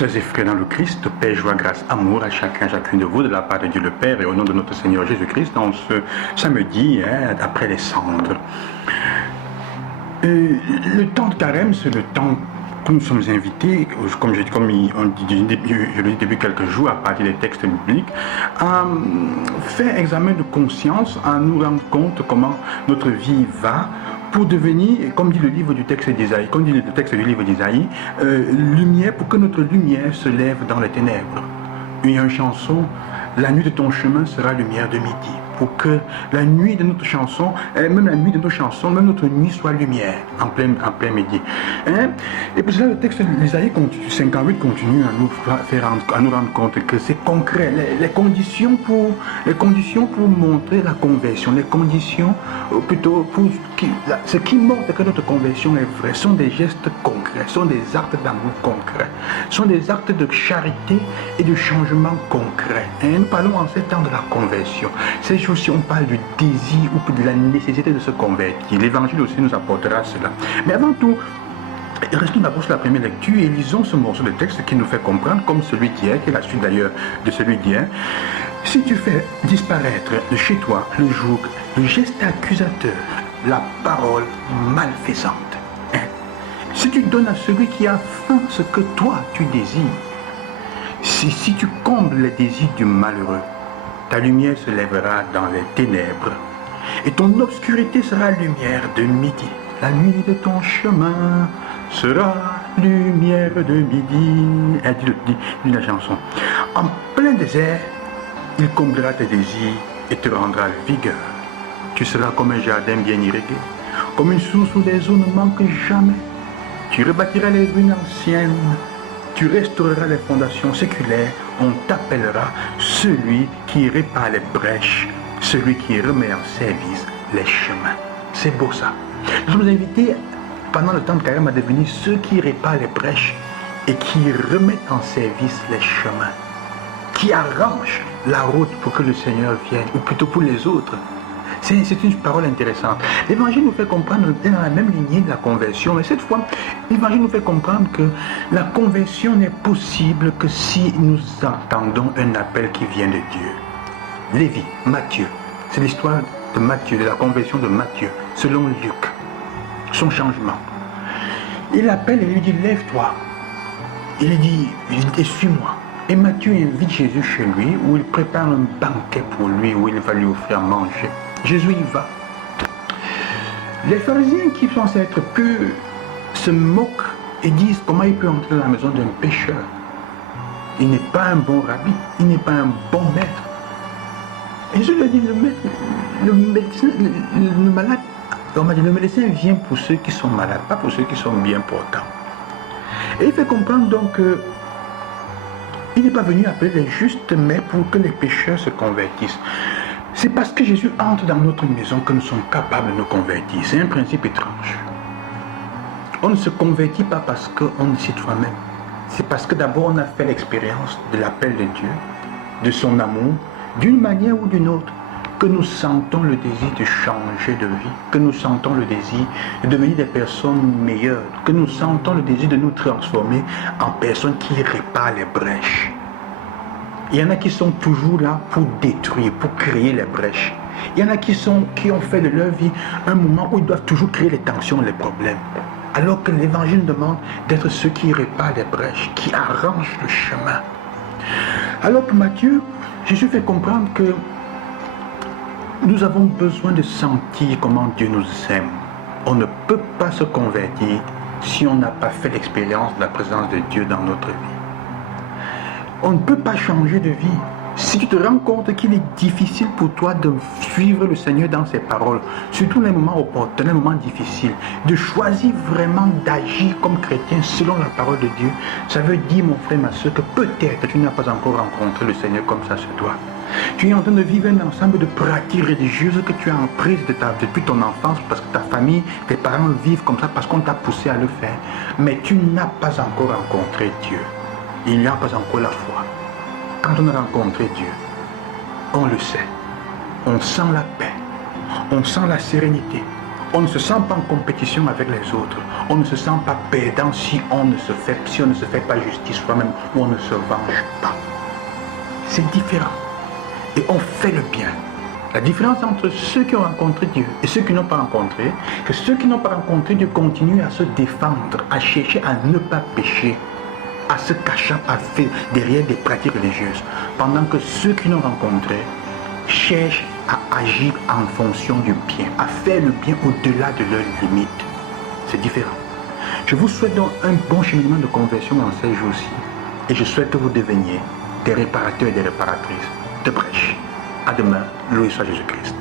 Sœurs et frères dans le Christ, paix, joie, grâce, amour à chacun, chacune de vous, de la part de Dieu le Père et au nom de notre Seigneur Jésus-Christ, dans ce samedi, après les cendres. Le temps de carême, c'est le temps que nous sommes invités, comme je le dis depuis quelques jours, à partir des textes bibliques, à faire examen de conscience, à nous rendre compte comment notre vie va, pour devenir, comme dit le livre du texte d'Isaïe, lumière, pour que notre lumière se lève dans les ténèbres. Il y a une chanson, la nuit de ton chemin sera lumière de midi, pour que la nuit de notre chanson, même la nuit de nos chansons, même notre nuit soit lumière en plein midi. Et puis là, le texte d'Isaïe 58 continue à nous rendre compte que c'est concret, les conditions pour montrer la conversion, les conditions plutôt pour ce qui montre que notre conversion est vraie, sont des gestes concrets, sont des actes d'amour concrets, sont des actes de charité et de changement concret. Nous parlons en ces temps de la conversion. Ces jours-ci, on parle du désir ou de la nécessité de se convertir. L'évangile aussi nous apportera cela. Mais avant tout, restons d'abord sur la première lecture et lisons ce morceau de texte qui nous fait comprendre, comme celui d'hier, qui est la suite d'ailleurs de celui d'hier. Si tu fais disparaître de chez toi le geste accusateur, la parole malfaisante, si tu donnes à celui qui a faim ce que toi tu désires, si tu combles les désirs du malheureux, ta lumière se lèvera dans les ténèbres et ton obscurité sera lumière de midi. La nuit de ton chemin sera lumière de midi. Elle dit la chanson. En plein désert, il comblera tes désirs et te rendra vigueur. Tu seras comme un jardin bien irrigué, comme une source où les eaux ne manquent jamais. Tu rebâtiras les ruines anciennes, tu restaureras les fondations séculaires, on t'appellera celui qui répare les brèches, celui qui remet en service les chemins. C'est beau ça. Nous sommes invités pendant le temps de carême à devenir ceux qui réparent les brèches et qui remettent en service les chemins, qui arrangent la route pour que le Seigneur vienne, ou plutôt pour les autres. C'est une parole intéressante. L'évangile nous fait comprendre, on est dans la même lignée de la conversion, mais cette fois, l'évangile nous fait comprendre que la conversion n'est possible que si nous entendons un appel qui vient de Dieu. Lévi, Matthieu, c'est l'histoire de Matthieu, de la conversion de Matthieu, selon Luc, son changement. Il appelle et lui dit, lève-toi. Il lui dit, suis-moi. Et Matthieu invite Jésus chez lui, où il prépare un banquet pour lui, où il va lui offrir à manger. Jésus y va. Les pharisiens qui pensent être purs se moquent et disent comment il peut entrer dans la maison d'un pécheur. Il n'est pas un bon rabbi, il n'est pas un bon maître. Et Jésus lui dit, le médecin vient pour ceux qui sont malades, pas pour ceux qui sont bien portants. Et il fait comprendre donc que il n'est pas venu appeler les justes, mais pour que les pécheurs se convertissent. C'est parce que Jésus entre dans notre maison que nous sommes capables de nous convertir. C'est un principe étrange. On ne se convertit pas parce qu'on décide soi-même. C'est parce que d'abord on a fait l'expérience de l'appel de Dieu, de son amour, d'une manière ou d'une autre, que nous sentons le désir de changer de vie, que nous sentons le désir de devenir des personnes meilleures, que nous sentons le désir de nous transformer en personnes qui réparent les brèches. Il y en a qui sont toujours là pour détruire, pour créer les brèches. Il y en a qui ont fait de leur vie un moment où ils doivent toujours créer les tensions, les problèmes. Alors que l'Évangile demande d'être ceux qui réparent les brèches, qui arrangent le chemin. Alors que Matthieu, Jésus fait comprendre que nous avons besoin de sentir comment Dieu nous aime. On ne peut pas se convertir si on n'a pas fait l'expérience de la présence de Dieu dans notre vie. On ne peut pas changer de vie si tu te rends compte qu'il est difficile pour toi de suivre le Seigneur dans ses paroles, surtout les moments opportuns, les moments difficiles, de choisir vraiment d'agir comme chrétien selon la parole de Dieu. Ça veut dire, mon frère, ma soeur, que peut-être tu n'as pas encore rencontré le Seigneur comme ça se doit. Tu es en train de vivre un ensemble de pratiques religieuses que tu as apprises depuis ton enfance, parce que ta famille, tes parents vivent comme ça, parce qu'on t'a poussé à le faire. Mais tu n'as pas encore rencontré Dieu. Il n'y a pas encore la foi. Quand on a rencontré Dieu, on le sait. On sent la paix, on sent la sérénité, On ne se sent pas en compétition avec les autres. On ne se sent pas perdant si on ne se fait pas justice soi-même ou on ne se venge pas. C'est différent. Et on fait le bien. La différence entre ceux qui ont rencontré Dieu et ceux qui n'ont pas rencontré, que ceux qui n'ont pas rencontré Dieu continuent à se défendre, à chercher à ne pas pécher, à se cacher derrière des pratiques religieuses, pendant que ceux qui l'ont rencontré cherchent à agir en fonction du bien, à faire le bien au-delà de leurs limites. C'est différent. Je vous souhaite donc un bon cheminement de conversion dans ces jours-ci, et je souhaite que vous deveniez des réparateurs et des réparatrices de prêches. À demain, loué soit Jésus-Christ.